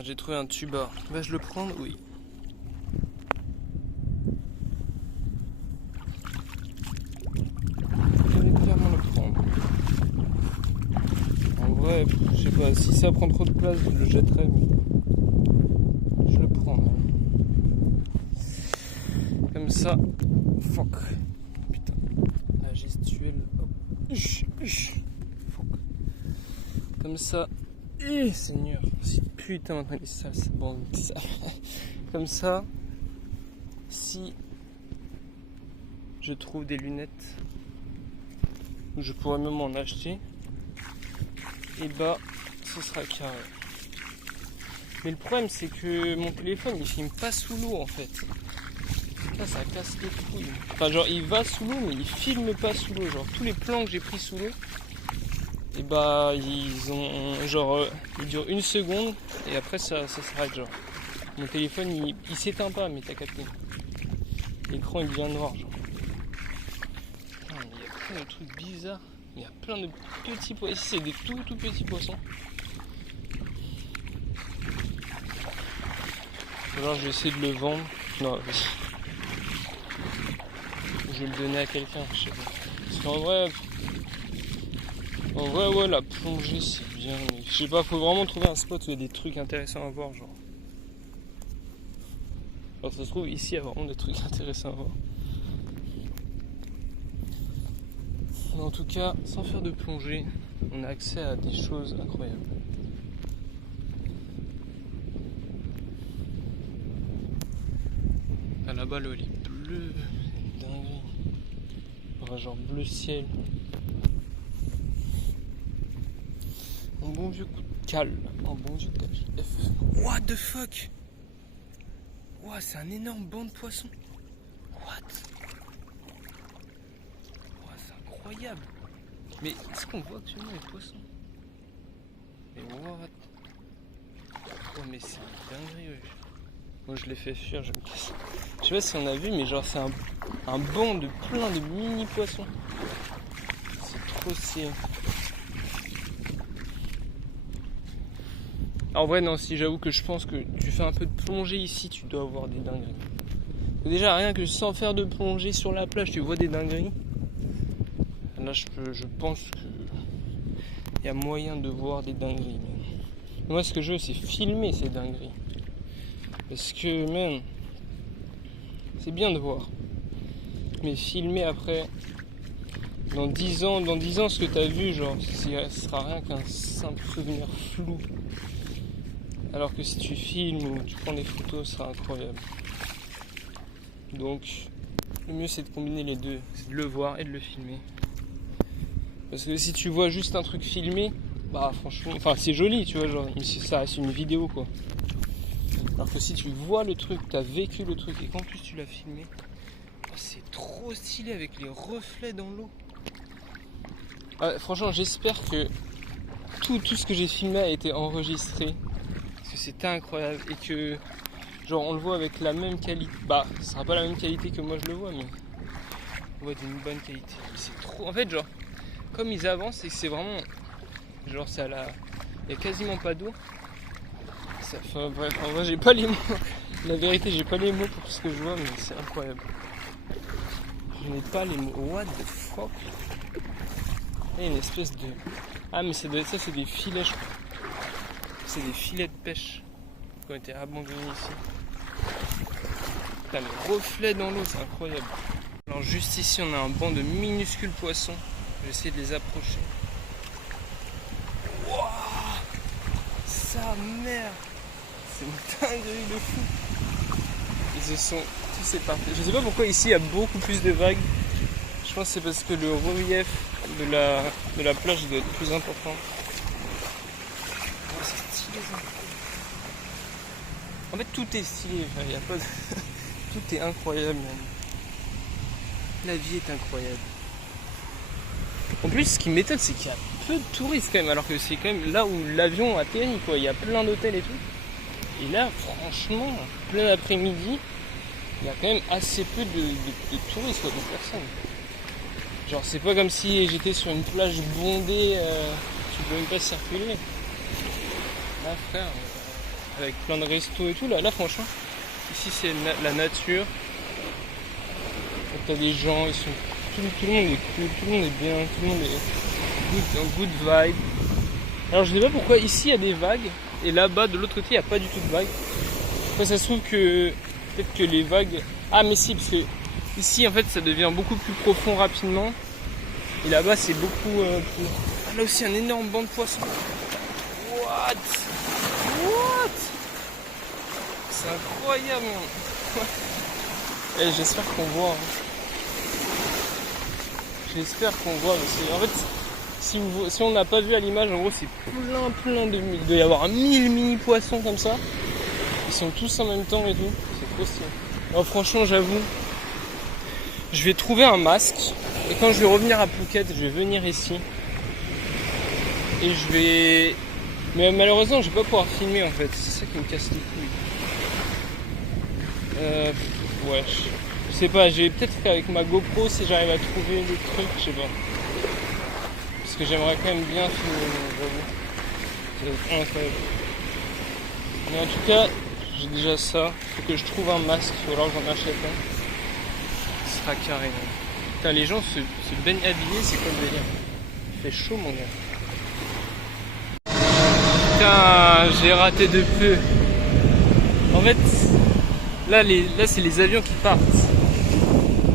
J'ai trouvé un tuba. Vais-je le prendre? Oui. Je vais clairement le prendre. En vrai, je sais pas, si ça prend trop de place, je le jetterai, mais je le prends. Comme ça. Fuck. Putain. La gestuelle. Fuck. Comme ça. Eh, Seigneur. Putain, maintenant il est sale, c'est bon. Comme ça. Si je trouve des lunettes, je pourrais même en acheter, et bah ce sera carré. Mais le problème c'est que mon téléphone il filme pas sous l'eau en fait. Ça casse les couilles. Enfin genre il va sous l'eau mais il filme pas sous l'eau. Genre tous les plans que j'ai pris sous l'eau, et bah ils ont genre ils durent 1 seconde et après ça s'arrête genre. Mon téléphone il s'éteint pas, mais t'as capté. L'écran il devient noir genre. Putain, mais il y a plein de trucs bizarres. Il y a plein de petits poissons. Ici c'est des tout petits poissons. Genre je vais essayer de le vendre. Non, je vais le donner à quelqu'un, je sais pas. Parce qu'en vrai ouais, la plongée c'est bien, mais je sais pas, faut vraiment trouver un spot où il y a des trucs intéressants à voir genre. Alors ça se trouve ici il y a vraiment des trucs intéressants à voir. Mais en tout cas, sans faire de plongée, on a accès à des choses incroyables. Ah, là-bas l'eau elle est bleue, c'est dingue. Enfin, genre bleu ciel. Un bon vieux coup de cale. Un bon vieux coup de F. What the fuck? Ouah, c'est un énorme banc de poissons. What? Ouah, c'est incroyable. Mais est-ce qu'on voit actuellement les poissons? Mais what? Oh mais c'est une dinguerie, ouais. Moi je l'ai fait fuir, je me casse. Je sais pas si on a vu, mais genre c'est un banc de plein de mini poissons. C'est trop stylé. En vrai non, si j'avoue que je pense que tu fais un peu de plongée ici, tu dois avoir des dingueries. Déjà rien que sans faire de plongée sur la plage, tu vois des dingueries. Là je pense que il y a moyen de voir des dingueries. Mais moi ce que je veux c'est filmer ces dingueries. Parce que même c'est bien de voir. Mais filmer après, dans 10 ans ce que tu as vu, genre, ce sera rien qu'un simple souvenir flou. Alors que si tu filmes ou tu prends des photos, ce sera incroyable. Donc, le mieux c'est de combiner les deux, c'est de le voir et de le filmer. Parce que si tu vois juste un truc filmé, bah franchement, enfin c'est joli, tu vois, genre, ça reste une vidéo quoi. Alors que si tu vois le truc, tu as vécu le truc et qu'en plus tu l'as filmé, c'est trop stylé avec les reflets dans l'eau. Ah, franchement, j'espère que tout ce que j'ai filmé a été enregistré. Parce que c'était incroyable et que genre on le voit avec la même qualité. Bah, ce sera pas la même qualité que moi je le vois, mais on voit d'une bonne qualité. C'est trop. En fait, genre, comme ils avancent et que c'est vraiment. Genre, c'est à la. Il n'y a quasiment pas d'eau. Enfin, bref, en vrai, j'ai pas les mots. La vérité, j'ai pas les mots pour tout ce que je vois, mais c'est incroyable. Je n'ai pas les mots. What the fuck? Il y a une espèce de. Ah, mais ça, c'est des filets, je crois. C'est des filets de pêche qui ont été abandonnés ici. Putain, les reflets dans l'eau, c'est incroyable. Alors, juste ici, on a un banc de minuscules poissons. Je vais essayer de les approcher. Wouah! Sa mère! C'est une dinguerie de fou! Ils se sont tous éparpillés. Je sais pas pourquoi ici il y a beaucoup plus de vagues. Je pense que c'est parce que le relief de la plage doit être plus important. Oh, c'est stylé ça. En fait tout est stylé, enfin, y a pas de... tout est incroyable même. La vie est incroyable. En plus ce qui m'étonne c'est qu'il y a peu de touristes quand même, alors que c'est quand même là où l'avion atterrit quoi. Il y a plein d'hôtels et tout. Et là franchement, plein après-midi, il y a quand même assez peu de touristes quoi, de personnes. Genre c'est pas comme si j'étais sur une plage bondée, tu peux même pas circuler. Là frère, avec plein de restos et tout. Là franchement, ici c'est la nature. T'as des gens, ils sont tout le monde est cool, tout le monde est bien, tout le monde est good vibe. Alors je sais pas pourquoi ici il y a des vagues et là-bas de l'autre côté il n'y a pas du tout de vagues. Après ça se trouve que peut-être que les vagues... Ah mais si, parce que ici en fait ça devient beaucoup plus profond rapidement et là-bas c'est beaucoup plus... Ah là aussi un énorme banc de poissons. What? C'est incroyable. Et j'espère qu'on voit. J'espère qu'on voit. En fait, si on n'a pas vu à l'image, en gros, c'est plein de... Il doit y avoir 1000 mini poissons comme ça. Ils sont tous en même temps et tout. C'est trop stylé. Alors franchement, j'avoue, je vais trouver un masque. Et quand je vais revenir à Phuket, je vais venir ici. Et je vais... Mais malheureusement, je vais pas pouvoir filmer en fait. C'est ça qui me casse les couilles. Ouais, je sais pas, je vais peut-être faire avec ma GoPro si j'arrive à trouver des trucs, je sais pas. Parce que j'aimerais quand même bien filmer, j'avoue. Ça va être incroyable. Mais en tout cas, j'ai déjà ça. Faut que je trouve un masque, ou alors j'en achète un. Ce sera carré. Putain, les gens se baignent habillés, c'est quoi le délire? Il fait chaud, mon gars. Putain, j'ai raté de peu. En fait, là c'est les avions qui partent.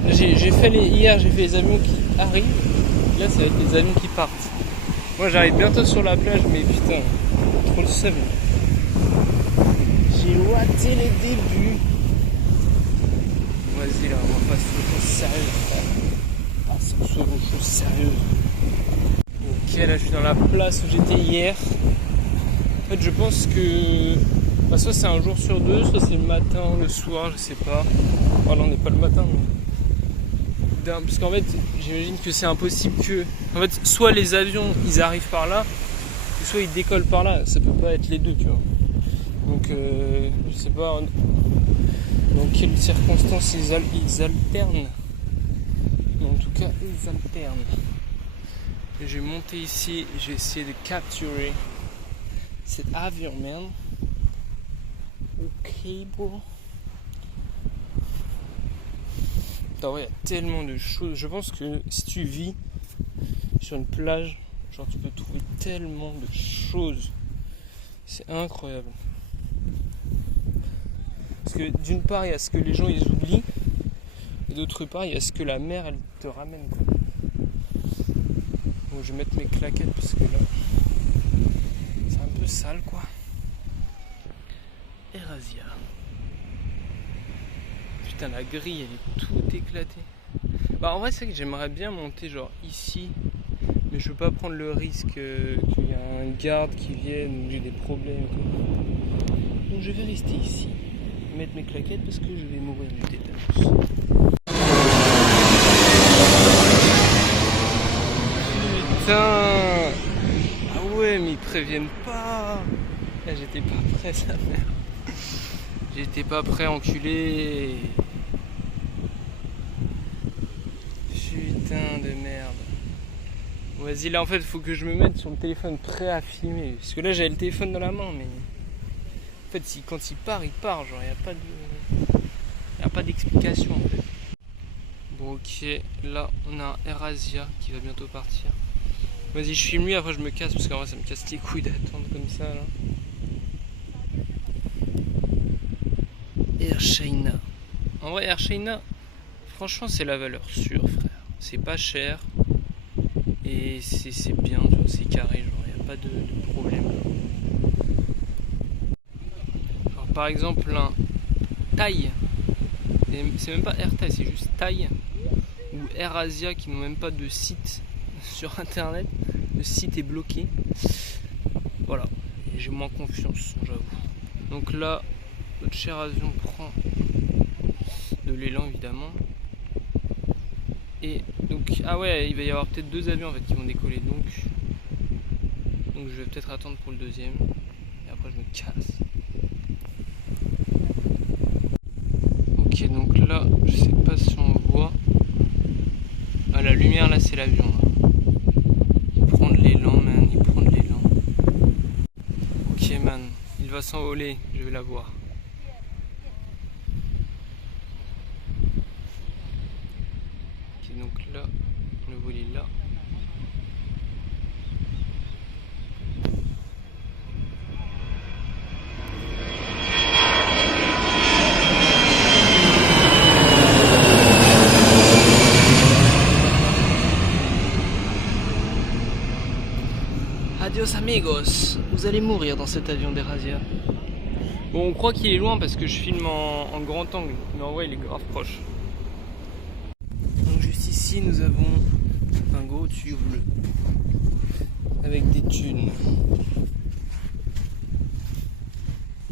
Hier j'ai fait les avions qui arrivent. Là ça va être les avions qui partent. Moi j'arrive bientôt sur la plage, mais putain, trop le seum. J'ai raté les débuts. Vas-y là, on va passer aux choses sérieuses. Passons aux choses sérieuses. Ok, là je suis dans la place où j'étais hier. En fait je pense que soit c'est un jour sur deux, soit c'est le matin, le soir, je sais pas. Voilà, on n'est pas le matin, mais... Parce qu'en fait, j'imagine que c'est impossible que... En fait, soit les avions, ils arrivent par là, soit ils décollent par là. Ça peut pas être les deux, tu vois. Donc, je sais pas dans quelles circonstances ils alternent. Mais en tout cas, ils alternent. Et je vais monter ici, et je vais essayer de capturer cet avion, man. Ok, bro. Putain, ouais, il y a tellement de choses. Je pense que si tu vis sur une plage, genre tu peux trouver tellement de choses. C'est incroyable. Parce que d'une part, il y a ce que les gens ils oublient, et d'autre part, il y a ce que la mer elle te ramène, quoi. Bon, je vais mettre mes claquettes parce que là, c'est un peu sale, quoi. Erasia. Putain, la grille elle est toute éclatée. Bah en vrai c'est que j'aimerais bien monter genre ici, mais je veux pas prendre le risque qu'il y a un garde qui vienne ou j'ai des problèmes, quoi. Donc je vais rester ici, mettre mes claquettes parce que je vais mourir du tétanos. Putain. Ah ouais, mais ils préviennent pas. Là j'étais pas prêt, sa mère. J'étais pas prêt, enculé. Putain de merde. Vas-y, là en fait, faut que je me mette sur le téléphone prêt à filmer. Parce que là, j'avais le téléphone dans la main, mais. En fait, quand il part, genre, il n'y a pas d'explication en fait. Bon, ok, là, on a un Erasia qui va bientôt partir. Vas-y, je filme lui, après je me casse, parce qu'en vrai, ça me casse les couilles d'attendre comme ça, là. Air China. En vrai, Air China, franchement, c'est la valeur sûre, frère. C'est pas cher. Et c'est bien, tu vois, c'est carré, genre, il n'y a pas de problème. Alors, par exemple, un Thai. C'est même pas Air Thai, c'est juste Thai. Ou Air Asia qui n'ont même pas de site sur internet. Le site est bloqué. Voilà. Et j'ai moins confiance, j'avoue. Donc là, notre cher avion prend de l'élan évidemment. Et donc, ah ouais, il va y avoir peut-être deux avions en fait qui vont décoller, donc je vais peut-être attendre pour le deuxième et après je me casse. Ok, donc là, je sais pas si on voit. Ah, la lumière là, c'est l'avion. Il prend de l'élan, man, il prend de l'élan. Ok, man, il va s'envoler, je vais la voir. Ok, donc là, le vol est là. Adios amigos, vous allez mourir dans cet avion d'Erasia. Bon, on croit qu'il est loin parce que je filme en grand angle, mais en vrai il est grave proche. Donc juste ici nous avons un gros tuyau bleu avec des dunes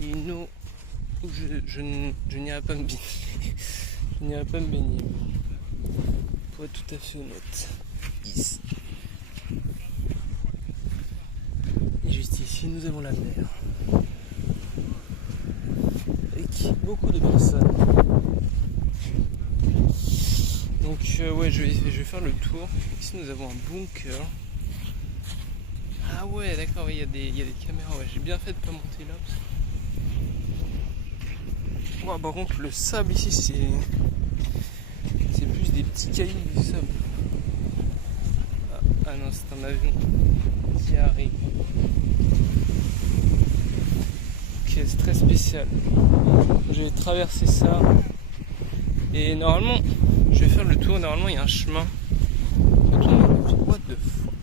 et une eau où je n'irai pas me baigner. Je n'irai pas me baigner pour être tout à fait honnête. Ici. Et juste ici nous avons la mer avec beaucoup de personnes. Donc ouais, je vais faire le tour. Ici nous avons un bunker. Ah ouais, d'accord, il y a des caméras. Ouais, j'ai bien fait de pas monter là. Ouais, par contre le sable ici c'est plus des petits cailloux du sable. Ah non, c'est un avion qui arrive. Ok, c'est très spécial. Je vais traverser ça. Et normalement, je vais faire le tour. Normalement, il y a un chemin. What the fuck?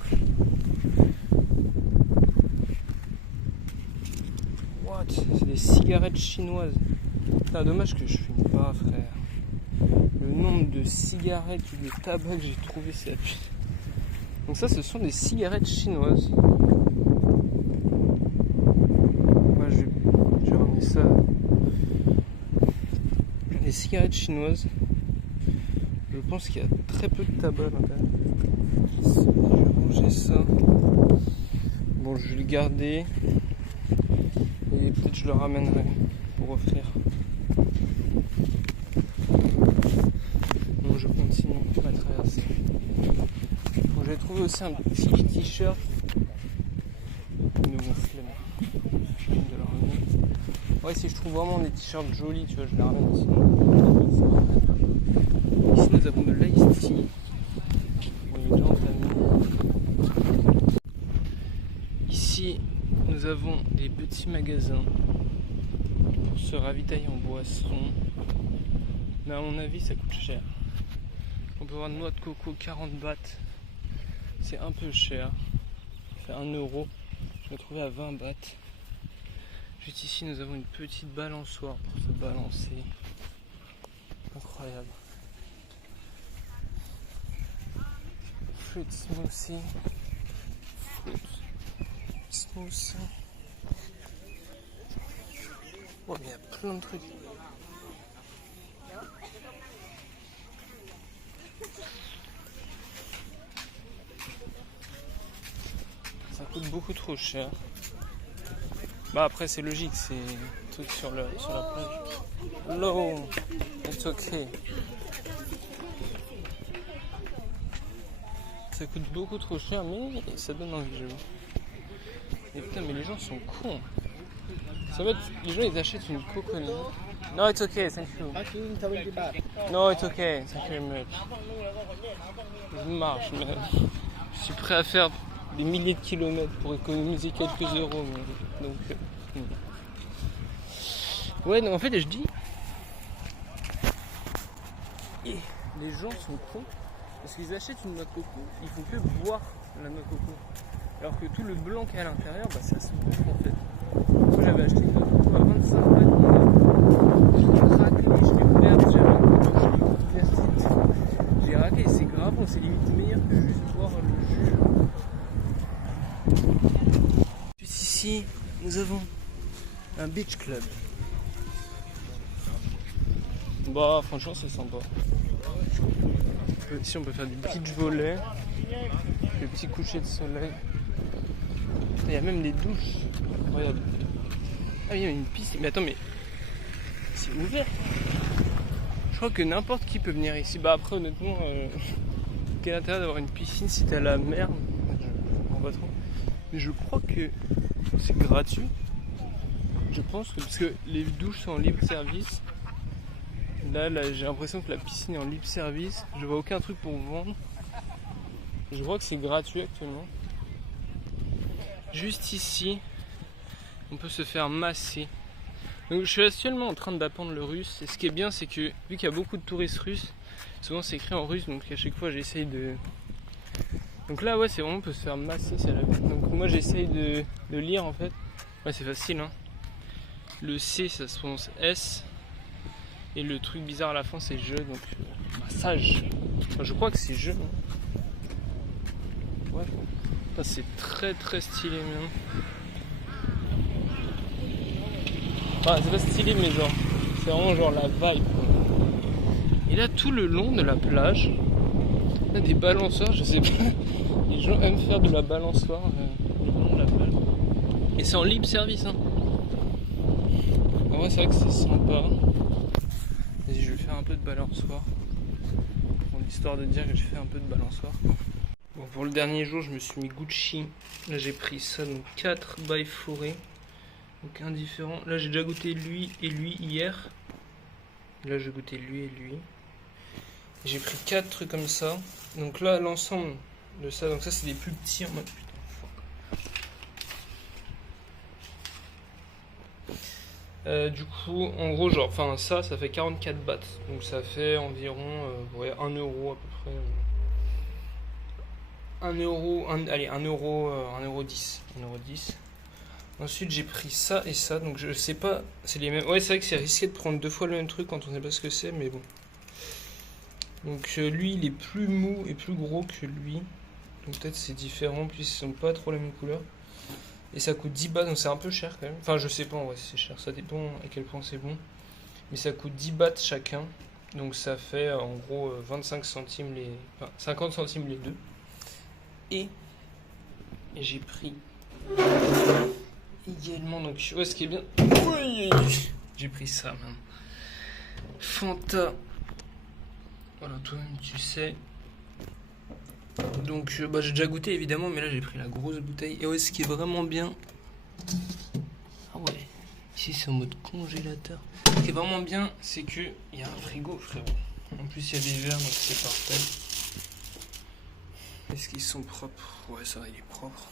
What? C'est des cigarettes chinoises. Ah, dommage que je fume pas, frère. Le nombre de cigarettes ou de tabac que j'ai trouvé, c'est abusé. Donc ça, ce sont des cigarettes chinoises. Moi, je vais ramener ça. Des cigarettes chinoises. Je pense qu'il y a très peu de tabac à l'intérieur. Je vais ranger ça. Bon, je vais le garder. Et peut-être je le ramènerai pour offrir. Donc je continue ma traversée. Bon, j'ai trouvé aussi un petit t-shirt. Ils nous vont flemme. Je viens de le ramener. Ouais, si je trouve vraiment des t-shirts jolis, tu vois, je les ramène aussi. Ici nous avons de l'Ice Tea. Ici nous avons des petits magasins pour se ravitailler en boisson. Mais à mon avis ça coûte cher. On peut avoir de noix de coco 40 bahts. C'est un peu cher. Ça fait 1 euro. Je l'ai trouvé à 20 bahts. Juste ici nous avons une petite balançoire pour se balancer. Incroyable. Fruit smoothie. Oh, mais il y a plein de trucs. Ça coûte beaucoup trop cher. Bah après c'est logique, c'est un truc sur la plage. No, it's okay. Ça coûte beaucoup trop cher, mais ça donne envie, je vois. Et putain, mais les gens sont cons. Ça va être, les gens ils achètent une coconut. No, it's okay, thank you. No, it's okay, thank you very much. Je marche, mais je suis prêt à faire des milliers de kilomètres pour économiser quelques euros. Mais, donc, ouais, donc en fait, je dis, les gens sont cons parce qu'ils achètent une noix de coco, ils font que boire la noix de coco. Alors que tout le blanc qu'il y a à l'intérieur, bah, ça se bouffe en fait. Moi j'avais acheté une noix de coco à 25 bahts. J'ai craqué, je l'ai ouverte, j'avais un couteau, je l'ai ouverte. J'ai raqué, c'est grave, c'est limite meilleur que juste boire le jus. Juste ici, nous avons un beach club. Bah franchement c'est sympa. Ici on peut faire du beach volley, des petits couchers de soleil. Il y a même des douches. Regarde. Ah il y a une piscine. Mais attends, mais c'est ouvert. Je crois que n'importe qui peut venir ici. Bah après honnêtement, quel intérêt d'avoir une piscine si t'as la mer? Je comprends pas trop. Mais je crois que c'est gratuit. je pense que, parce que les douches sont en libre service. Là j'ai l'impression que la piscine est en libre service. Je vois aucun truc pour vendre. Je vois que c'est gratuit actuellement. Juste ici, on peut se faire masser. Donc je suis actuellement en train d'apprendre le russe. Et ce qui est bien, c'est que vu qu'il y a beaucoup de touristes russes, souvent c'est écrit en russe, donc à chaque fois j'essaye de... Donc là ouais, c'est vraiment on peut se faire masser, c'est la... Donc moi j'essaye de lire en fait. Ouais, c'est facile hein. Le C ça se prononce S. Et le truc bizarre à la fin c'est je, donc massage. Enfin, je crois que c'est je. Ouais. C'est très très stylé même. Enfin c'est pas stylé mais genre c'est vraiment genre la vibe quoi. Et là tout le long de la plage, il y a des balançoires, je sais pas. Les gens aiment faire de la balançoire le long de la plage. Et c'est en libre service hein. En vrai c'est vrai que c'est sympa. Vas-y je vais faire un peu de balançoire. Bon, histoire de dire que je fais un peu de balançoire. Bon, pour le dernier jour je me suis mis Gucci. Là j'ai pris ça, donc 4 by forêt. Donc un différent. Là j'ai déjà goûté lui et lui hier. Là j'ai goûté lui et lui. J'ai pris 4 trucs comme ça. Donc là l'ensemble de ça, donc ça c'est des plus petits en mode putain. Du coup en gros genre, enfin ça fait 44 bahts. Donc ça fait environ ouais, 1 euro à peu près. 1 euro, allez 1 euro, 1 euro 10. 1 euro 10. Ensuite j'ai pris ça et ça, donc je sais pas, c'est les mêmes. Ouais c'est vrai que c'est risqué de prendre 2 fois le même truc quand on sait pas ce que c'est, mais bon. Donc lui il est plus mou et plus gros que lui. Donc peut-être c'est différent, puis ils sont pas trop la même couleur. Et ça coûte 10 bahts, donc c'est un peu cher quand même. Enfin je sais pas, ouais c'est cher, ça dépend à quel point c'est bon. Mais ça coûte 10 bahts chacun. Donc ça fait en gros 25 centimes les... Enfin 50 centimes les deux. Et j'ai pris également, donc ouais ce qui est bien, j'ai pris ça même. Fanta, voilà toi-même tu sais. Donc j'ai déjà goûté évidemment, mais là j'ai pris la grosse bouteille. Et ouais ce qui est vraiment bien, ah ouais, ici c'est en mode congélateur. Ce qui est vraiment bien c'est que il y a un frigo frérot. En plus il y a des verres donc c'est parfait. Est-ce qu'ils sont propres? Ouais ça il est propre.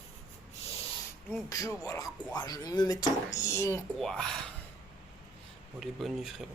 Donc voilà quoi, je vais me mettre bien quoi. Bon les bonnes nuits frérot.